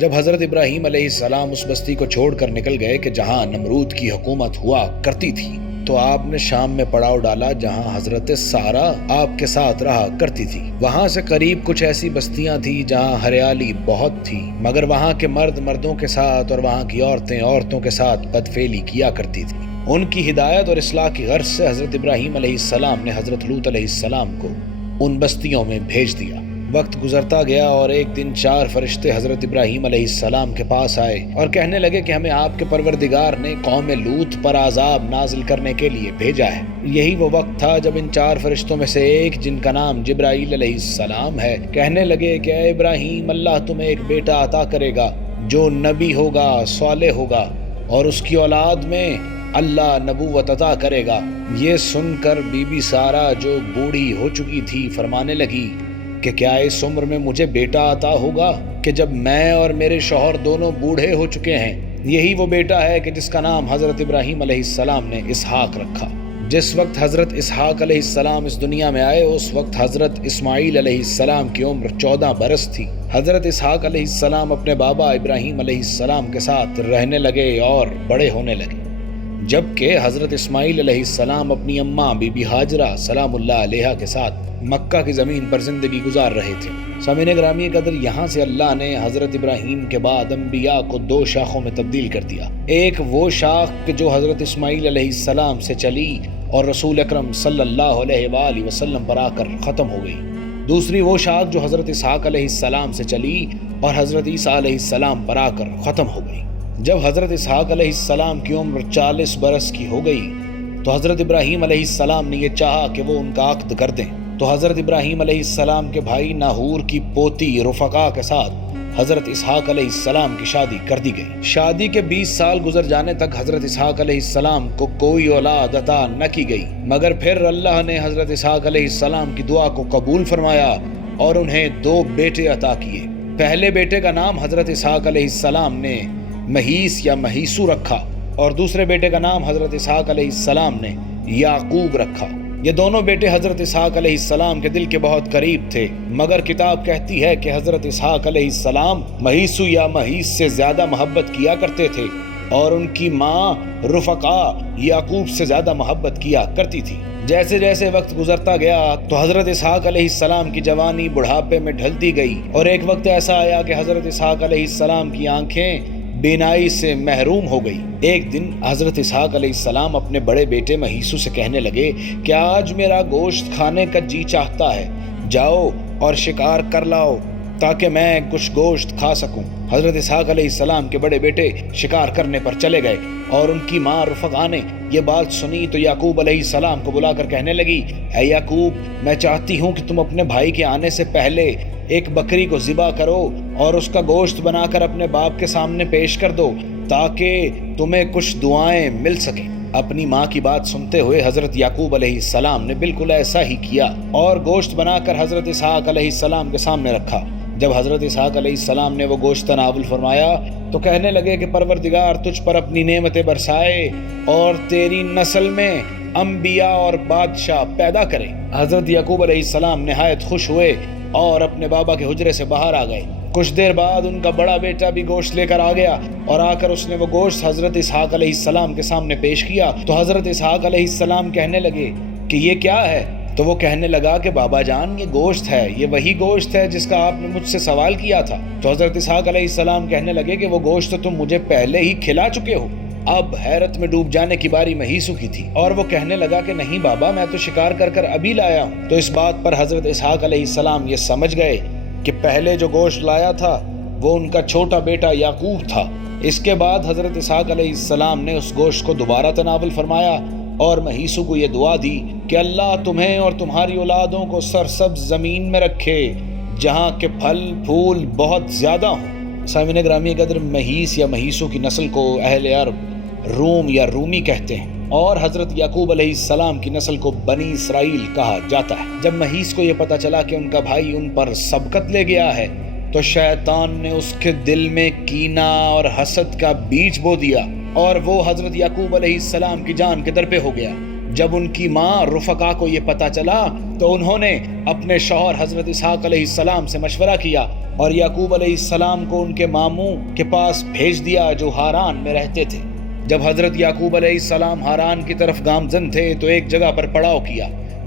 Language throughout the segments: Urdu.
جب حضرت ابراہیم علیہ السلام اس بستی کو چھوڑ کر نکل گئے کہ جہاں نمرود کی حکومت ہوا کرتی تھی، تو آپ نے شام میں پڑاؤ ڈالا جہاں حضرت سارہ آپ کے ساتھ رہا کرتی تھی۔ وہاں سے قریب کچھ ایسی بستیاں تھی جہاں ہریالی بہت تھی، مگر وہاں کے مرد مردوں کے ساتھ اور وہاں کی عورتیں عورتوں کے ساتھ بدفعلی کیا کرتی تھی۔ ان کی ہدایت اور اصلاح کی غرض سے حضرت ابراہیم علیہ السلام نے حضرت لوط علیہ السلام کو ان بستیوں میں بھیج دیا۔ وقت گزرتا گیا اور ایک دن 4 فرشتے حضرت ابراہیم علیہ السلام کے پاس آئے اور کہنے لگے کہ ہمیں آپ کے پروردگار نے قوم لوط پر عذاب نازل کرنے کے لیے بھیجا ہے۔ یہی وہ وقت تھا جب ان 4 فرشتوں میں سے ایک، جن کا نام جبرائیل علیہ السلام ہے، کہنے لگے کہ اے ابراہیم، اللہ تمہیں ایک بیٹا عطا کرے گا جو نبی ہوگا، صالح ہوگا، اور اس کی اولاد میں اللہ نبوت عطا کرے گا۔ یہ سن کر بی بی سارہ جو بوڑھی ہو چکی تھی فرمانے لگی کہ کیا اس عمر میں مجھے بیٹا عطا ہوگا کہ جب میں اور میرے شوہر دونوں بوڑھے ہو چکے ہیں؟ یہی وہ بیٹا ہے کہ جس کا نام حضرت ابراہیم علیہ السلام نے اسحاق رکھا۔ جس وقت حضرت اسحاق علیہ السلام اس دنیا میں آئے، اس وقت حضرت اسماعیل علیہ السلام کی عمر 14 برس تھی۔ حضرت اسحاق علیہ السلام اپنے بابا ابراہیم علیہ السلام کے ساتھ رہنے لگے اور بڑے ہونے لگے، جبکہ حضرت اسماعیل علیہ السلام اپنی اماں بی بی ہاجرہ سلام اللہ علیہا کے ساتھ مکہ کی زمین پر زندگی گزار رہے تھے۔ سامعین گرامی قدر، یہاں سے اللہ نے حضرت ابراہیم کے بعد انبیاء کو 2 شاخوں میں تبدیل کر دیا۔ ایک وہ شاخ جو حضرت اسماعیل علیہ السلام سے چلی اور رسول اکرم صلی اللہ علیہ وآلہ وسلم پر آ کر ختم ہو گئی۔ دوسری وہ شاخ جو حضرت اسحاق علیہ السلام سے چلی اور حضرت عیسیٰ علیہ السلام پر آ کر ختم ہو گئی۔ جب حضرت اسحاق علیہ السلام کی عمر 40 برس کی ہو گئی تو حضرت ابراہیم علیہ السلام نے یہ چاہا کہ وہ ان کا عقد کر دیں، تو حضرت ابراہیم علیہ السلام کے بھائی ناہور کی پوتی رفقا کے ساتھ حضرت اسحاق علیہ السلام کی شادی کر دی گئی۔ شادی کے 20 سال گزر جانے تک حضرت اسحاق علیہ السلام کو کوئی اولاد عطا نہ کی گئی، مگر پھر اللہ نے حضرت اسحاق علیہ السلام کی دعا کو قبول فرمایا اور انہیں 2 بیٹے عطا کیے۔ پہلے بیٹے کا نام حضرت اسحاق علیہ السلام نے مہیس یا مہیسو رکھا اور دوسرے بیٹے کا نام حضرت اسحاق علیہ السلام نے یعقوب رکھا۔ یہ دونوں بیٹے حضرت اسحاق علیہ السلام کے دل کے بہت قریب تھے، مگر کتاب کہتی ہے کہ حضرت اسحاق علیہ السلام مہیسو یا مہیس سے زیادہ محبت کیا کرتے تھے اور ان کی ماں رفقا یعقوب سے زیادہ محبت کیا کرتی تھی۔ جیسے جیسے وقت گزرتا گیا تو حضرت اسحاق علیہ السلام کی جوانی بڑھاپے میں ڈھلتی گئی، اور ایک وقت ایسا آیا کہ حضرت اسحاق علیہ السلام کی آنکھیں بینائی سے محروم ہو گئی۔ ایک دن حضرت اسحاق علیہ السلام اپنے بڑے بیٹے مہیسو سے کہنے لگے کہ آج میرا گوشت کھانے کا جی چاہتا ہے، جاؤ اور شکار کر لاؤ تاکہ میں کچھ گوشت کھا سکوں۔ حضرت اسحاق علیہ السلام کے بڑے بیٹے شکار کرنے پر چلے گئے، اور ان کی ماں رفقا نے یہ بات سنی تو یعقوب علیہ السلام کو بلا کر کہنے لگی، اے یعقوب، میں چاہتی ہوں کہ تم اپنے بھائی کے آنے سے پہلے ایک بکری کو ذبح کرو اور اس کا گوشت بنا کر اپنے باپ کے سامنے پیش کر دو تاکہ تمہیں کچھ دعائیں مل سکیں۔ اپنی ماں کی بات سنتے ہوئے حضرت یعقوب علیہ السلام نے بالکل ایسا ہی کیا اور گوشت بنا کر حضرت اسحاق علیہ السلام کے سامنے رکھا۔ جب حضرت اسحاق علیہ السلام نے وہ گوشت تناول فرمایا تو کہنے لگے کہ پروردگار تجھ پر اپنی نعمتیں برسائے اور تیری نسل میں انبیاء اور بادشاہ پیدا کرے۔ حضرت یعقوب علیہ السلام نہایت خوش ہوئے اور اپنے بابا کے حجرے سے باہر آ گئے۔ کچھ دیر بعد ان کا بڑا بیٹا بھی گوشت لے کر آ گیا، اور آ کر اس نے وہ گوشت حضرت اسحاق علیہ السلام کے سامنے پیش کیا تو حضرت اسحاق علیہ السلام کہنے لگے کہ یہ کیا ہے؟ تو وہ کہنے لگا کہ بابا جان، یہ گوشت ہے، یہ وہی گوشت ہے جس کا آپ نے مجھ سے سوال کیا تھا۔ تو حضرت اسحاق علیہ السلام کہنے لگے کہ وہ گوشت تو تم مجھے پہلے ہی کھلا چکے ہو۔ اب حیرت میں ڈوب جانے کی باری مہیسو کی تھی، اور وہ کہنے لگا کہ نہیں بابا، میں تو شکار کر کر ابھی لایا ہوں۔ تو اس بات پر حضرت اسحاق علیہ السلام یہ سمجھ گئے کہ پہلے جو گوشت لایا تھا وہ ان کا چھوٹا بیٹا یعقوب تھا۔ اس کے بعد حضرت اسحاق علیہ السلام نے اس گوشت کو دوبارہ تناول فرمایا اور مہیسو کو یہ دعا دی کہ اللہ تمہیں اور تمہاری اولادوں کو سرسبز زمین میں رکھے جہاں کے پھل پھول بہت زیادہ ہوں۔ سامعین گرامی قدر، مہیس یا مہیسو کی نسل کو اہل عرب روم یا رومی کہتے ہیں، اور حضرت یعقوب علیہ السلام کی نسل کو بنی اسرائیل کہا جاتا ہے۔ جب مہیس کو یہ پتہ چلا کہ ان کا بھائی ان پر سبقت لے گیا ہے تو شیطان نے اس کے دل میں کینہ اور حسد کا بیج بو دیا، اور وہ حضرت یعقوب علیہ السلام کی جان کے در پہ ہو گیا۔ جب ان کی ماں رفقا کو یہ پتہ چلا تو انہوں نے اپنے شوہر حضرت اسحاق علیہ السلام سے مشورہ کیا اور یعقوب علیہ السلام کو ان کے ماموں کے پاس بھیج دیا جو ہاران میں رہتے تھے۔ جب حضرت یعقوب علیہ السلام ہاران کی طرف گامزن تھے تو ایک جگہ پر پڑاؤ کیا،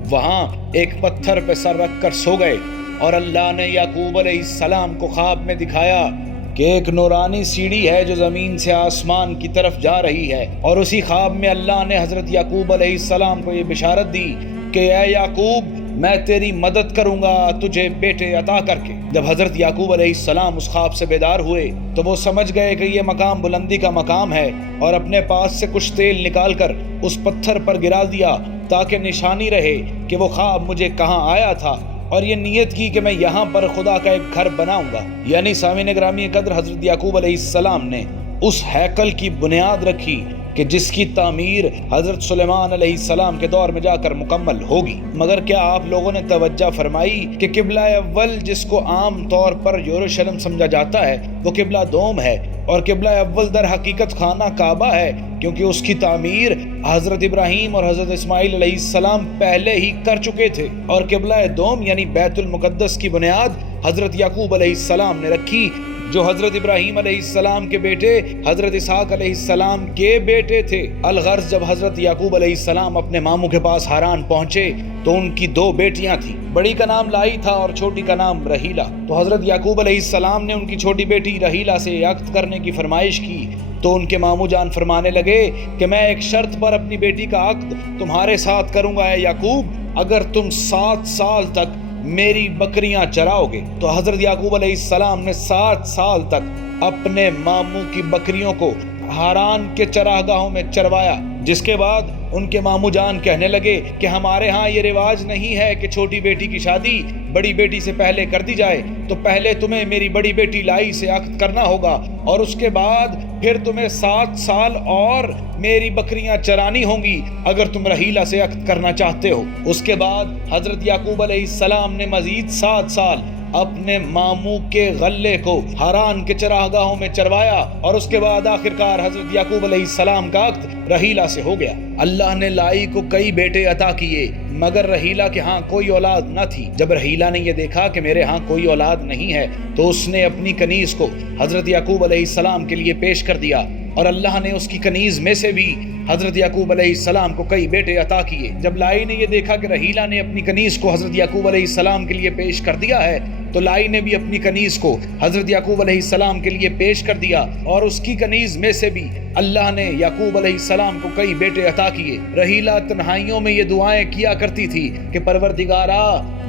وہاں ایک پتھر پہ سر رکھ کر سو گئے، اور اللہ نے یعقوب علیہ السلام کو خواب میں دکھایا کہ ایک نورانی سیڑھی ہے جو زمین سے آسمان کی طرف جا رہی ہے، اور اسی خواب میں اللہ نے حضرت یعقوب علیہ السلام کو یہ بشارت دی کہ اے یعقوب میں تیری مدد کروں گا تجھے بیٹے عطا کر کے۔ جب حضرت یعقوب علیہ السلام اس خواب سے بیدار ہوئے تو وہ سمجھ گئے کہ یہ مقام بلندی کا مقام ہے، اور اپنے پاس سے کچھ تیل نکال کر اس پتھر پر گرا دیا تاکہ نشانی رہے کہ وہ خواب مجھے کہاں آیا تھا، اور یہ نیت کی کہ میں یہاں پر خدا کا ایک گھر بناؤں گا۔ یعنی سامعین گرامی قدر، حضرت یعقوب علیہ السلام نے اس ہیکل کی بنیاد رکھی کہ جس کی تعمیر حضرت سلیمان علیہ السلام کے دور میں جا کر مکمل ہوگی۔ مگر کیا آپ لوگوں نے توجہ فرمائی کہ قبلہ اول جس کو عام طور پر یروشلم سمجھا جاتا ہے وہ قبلہ دوم ہے، اور قبلہ اول در حقیقت خانہ کعبہ ہے، کیونکہ اس کی تعمیر حضرت ابراہیم اور حضرت اسماعیل علیہ السلام پہلے ہی کر چکے تھے، اور قبلہ دوم یعنی بیت المقدس کی بنیاد حضرت یعقوب علیہ السلام نے رکھی، جو حضرت ابراہیم علیہ السلام کے بیٹے حضرت اسحاق علیہ السلام کے بیٹے تھے۔ الغرض جب حضرت یعقوب علیہ السلام اپنے ماموں کے پاس ہاران پہنچے تو ان کی 2 بیٹیاں تھیں، بڑی کا نام لائی تھا اور چھوٹی کا نام رحیلہ۔ تو حضرت یعقوب علیہ السلام نے ان کی چھوٹی بیٹی رحیلہ سے عقد کرنے کی فرمائش کی، تو ان کے ماموں جان فرمانے لگے کہ میں ایک شرط پر اپنی بیٹی کا عقد تمہارے ساتھ کروں گا اے یعقوب، اگر تم 7 سال تک میری بکریاں چراؤ گے۔ تو حضرت یعقوب علیہ السلام نے 7 سال تک اپنے ماموں کی بکریوں کو ہاران کے چراگاہوں میں چروایا، جس کے بعد ان کے ماموں جان کہنے لگے کہ ہمارے ہاں یہ رواج نہیں ہے کہ چھوٹی بیٹی کی شادی بڑی بیٹی سے پہلے کر دی جائے، تو پہلے تمہیں میری بڑی بیٹی لائی سے عقد کرنا ہوگا، اور اس کے بعد پھر تمہیں 7 سال اور میری بکریاں چرانی ہوں گی اگر تم رحیلہ سے عقد کرنا چاہتے ہو۔ اس کے بعد حضرت یعقوب علیہ السلام نے مزید 7 سال اپنے ماموں کے غلے کو ہاران کے چراگاہوں میں چروایا، اور اس کے بعد آخرکار حضرت یعقوب علیہ السلام کا عقد رحیلہ سے ہو گیا۔ اللہ نے لائی کو کئی بیٹے عطا کیے، مگر رحیلہ کے ہاں کوئی اولاد نہ تھی۔ جب رحیلہ نے یہ دیکھا کہ میرے ہاں کوئی اولاد نہیں ہے تو اس نے اپنی کنیز کو حضرت یعقوب علیہ السلام کے لیے پیش کر دیا، اور اللہ نے اس کی کنیز میں سے بھی حضرت یعقوب علیہ السلام کو کئی بیٹے عطا کیے۔ جب لائی نے یہ دیکھا کہ رحیلہ نے اپنی کنیز کو حضرت یعقوب علیہ السلام کے لیے پیش کر دیا ہے تو لائی نے بھی اپنی کنیز کو حضرت یعقوب علیہ السلام کے لیے پیش کر دیا، اور اس کی کنیز میں سے بھی اللہ نے یعقوب علیہ السلام کو کئی بیٹے عطا کیے۔ رحیلہ تنہائیوں میں یہ دعائیں کیا کرتی تھی کہ پروردگارا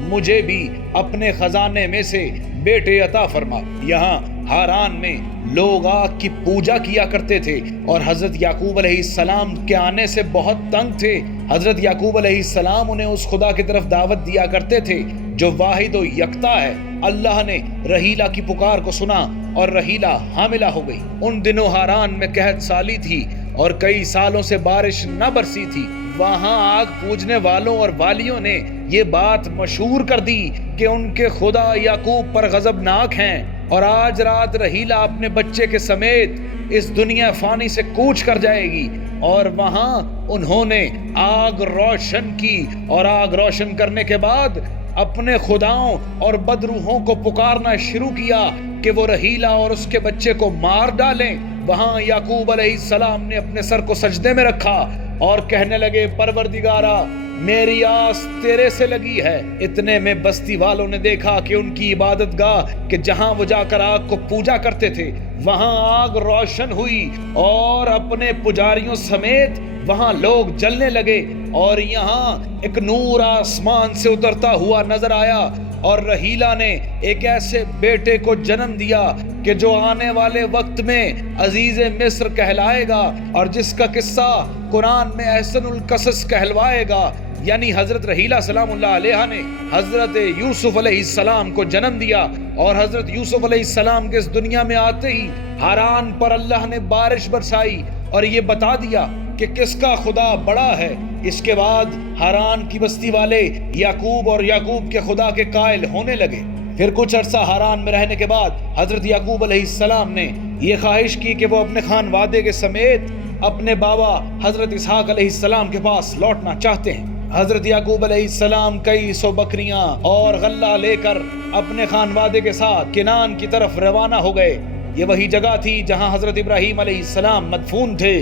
مجھے بھی اپنے خزانے میں سے بیٹے عطا فرما۔ یہاں ہاران میں لوگ آگ کی پوجا کیا کرتے تھے اور حضرت یعقوب علیہ السلام کے آنے سے بہت تنگ تھے۔ حضرت یعقوب علیہ السلام انہیں اس خدا کی طرف دعوت دیا کرتے تھے جو واحد و یکتا ہے۔ اللہ نے رحیلہ کی پکار کو سنا اور رحیلہ حاملہ ہو گئی۔ ان دنوں ہاران میں قحط سالی تھی اور کئی سالوں سے بارش نہ برسی تھی۔ وہاں آگ پوجنے والوں اور والیوں نے یہ بات مشہور کر دی کہ ان کے خدا یعقوب پر غضبناک ہیں، اور آج رات رحیلہ اپنے بچے کے سمیت اس دنیا فانی سے کوچ کر جائے گی۔ اور وہاں انہوں نے آگ روشن کی، اور آگ روشن کرنے کے بعد اپنے خداؤں اور بدروحوں کو پکارنا شروع کیا کہ وہ رحیلہ اور اس کے بچے کو مار ڈالیں۔ وہاں یعقوب علیہ السلام نے اپنے سر کو سجدے میں رکھا اور کہنے لگے پروردگارا میری آس تیرے سے لگی ہے۔ اتنے میں بستی والوں نے دیکھا کہ ان کی عبادت گاہ کہ جہاں وہ جا کر آگ کو پوجا کرتے تھے وہاں آگ روشن ہوئی، اور اپنے پجاریوں سمیت وہاں لوگ جلنے لگے، اور یہاں ایک نور آسمان سے اترتا ہوا نظر آیا، اور رحیلہ نے ایک ایسے بیٹے کو جنم دیا کہ جو آنے والے وقت میں عزیز مصر کہلائے گا، اور جس کا قصہ قرآن میں احسن القصص کہلوائے گا۔ یعنی حضرت رحیلہ سلام اللہ علیہ نے حضرت یوسف علیہ السلام کو جنم دیا، اور حضرت یوسف علیہ السلام کے اس دنیا میں آتے ہی ہاران پر اللہ نے بارش برسائی اور یہ بتا دیا کہ کس کا خدا بڑا ہے۔ اس کے بعد ہاران کی بستی والے یعقوب اور یعقوب کے خدا کے قائل ہونے لگے۔ پھر کچھ عرصہ ہاران میں رہنے کے بعد حضرت یعقوب علیہ السلام نے یہ خواہش کی کہ وہ اپنے خانوادے کے سمیت اپنے بابا حضرت اسحاق علیہ السلام کے پاس لوٹنا چاہتے ہیں۔ حضرت یعقوب علیہ السلام کئی سو بکریاں اور غلہ لے کر اپنے خانوادے کے ساتھ کنعان کی طرف روانہ ہو گئے۔ یہ وہی جگہ تھی جہاں حضرت ابراہیم علیہ السلام مدفون تھے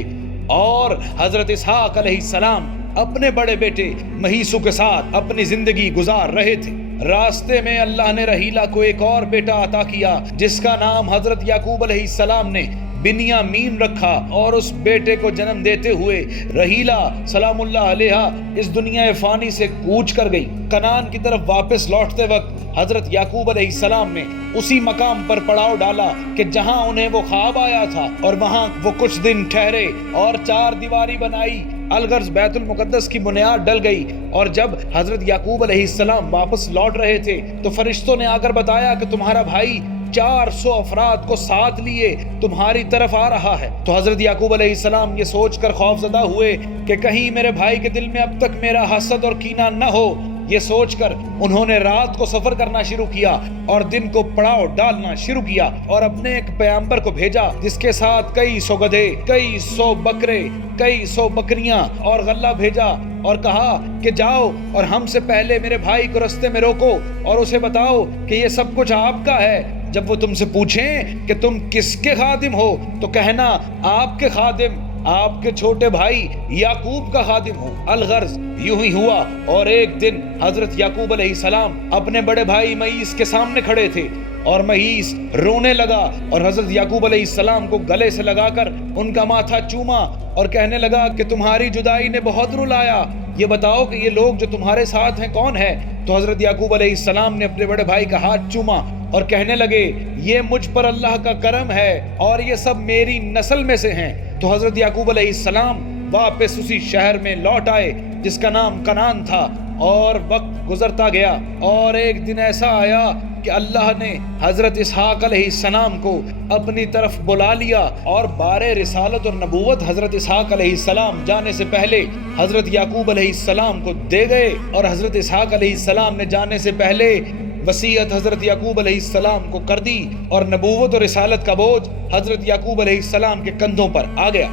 اور حضرت اسحاق علیہ السلام اپنے بڑے بیٹے مہیسو کے ساتھ اپنی زندگی گزار رہے تھے۔ راستے میں اللہ نے رحیلہ کو ایک اور بیٹا عطا کیا جس کا نام حضرت یعقوب علیہ السلام نے بنیامین رکھا، اور اس بیٹے کو جنم دیتے ہوئے رحیلہ سلام اللہ علیہا اس دنیا فانی سے کوچ کر گئی۔ کنعان کی طرف واپس لوٹتے وقت حضرت یعقوب علیہ السلام نے اسی مقام پر پڑاؤ ڈالا کہ جہاں انہیں وہ خواب آیا تھا، اور وہاں وہ کچھ دن ٹھہرے اور 4 دیواری بنائی۔ الغرض بیت المقدس کی بنیاد ڈل گئی، اور جب حضرت یعقوب علیہ السلام واپس لوٹ رہے تھے تو فرشتوں نے آ کر بتایا کہ تمہارا بھائی 400 افراد کو ساتھ لیے تمہاری طرف آ رہا ہے۔ تو حضرت یعقوب علیہ السلام یہ سوچ کر خوف زدہ ہوئے کہ کہیں میرے بھائی کے دل میں اب تک میرا حسد اور کینہ نہ ہو۔ یہ سوچ کر انہوں نے رات کو سفر کرنا شروع کیا اور دن کو پڑاؤ ڈالنا شروع کیا، اور اپنے ایک پیغمبر کو بھیجا جس کے ساتھ کئی سو گدھے، کئی سو بکرے، کئی سو بکریاں اور غلہ بھیجا، اور کہا کہ جاؤ اور ہم سے پہلے میرے بھائی کو رستے میں روکو اور اسے بتاؤ کہ یہ سب کچھ آپ کا ہے۔ جب وہ تم سے پوچھیں کہ تم کس کے خادم ہو تو کہنا آپ کے خادم، آپ کے چھوٹے بھائی یعقوب کا خادم ہوں۔ الغرض یوں ہی ہوا، اور ایک دن حضرت یعقوب علیہ السلام اپنے بڑے بھائی مئیس کے سامنے کھڑے تھے، اور مئیس رونے لگا اور حضرت یعقوب علیہ السلام کو گلے سے لگا کر ان کا ماتھا چوما اور کہنے لگا کہ تمہاری جدائی نے بہت رلایا، یہ بتاؤ کہ یہ لوگ جو تمہارے ساتھ ہیں کون ہے؟ تو حضرت یعقوب علیہ السلام نے اپنے بڑے بھائی کا ہاتھ چوما اور کہنے لگے یہ مجھ پر اللہ کا کرم ہے اور یہ سب میری نسل میں سے ہیں۔ تو حضرت یعقوب علیہ السلام واپس اسی شہر میں لوٹ آئے جس کا نام کنعان تھا، اور وقت گزرتا گیا، اور ایک دن ایسا آیا کہ اللہ نے حضرت اسحاق علیہ السلام کو اپنی طرف بلا لیا، اور بارے رسالت اور نبوت حضرت اسحاق علیہ السلام جانے سے پہلے حضرت یعقوب علیہ السلام کو دے گئے، اور حضرت اسحاق علیہ السلام نے جانے سے پہلے وصیت حضرت یعقوب علیہ السلام کو کر دی، اور نبوت اور رسالت کا بوجھ حضرت یعقوب علیہ السلام کے کندھوں پر آ گیا۔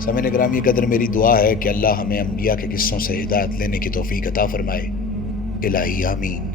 سامعین گرامی قدر، میری دعا ہے کہ اللہ ہمیں انبیاء کے قصوں سے ہدایت لینے کی توفیق عطا فرمائے۔ الہی آمین۔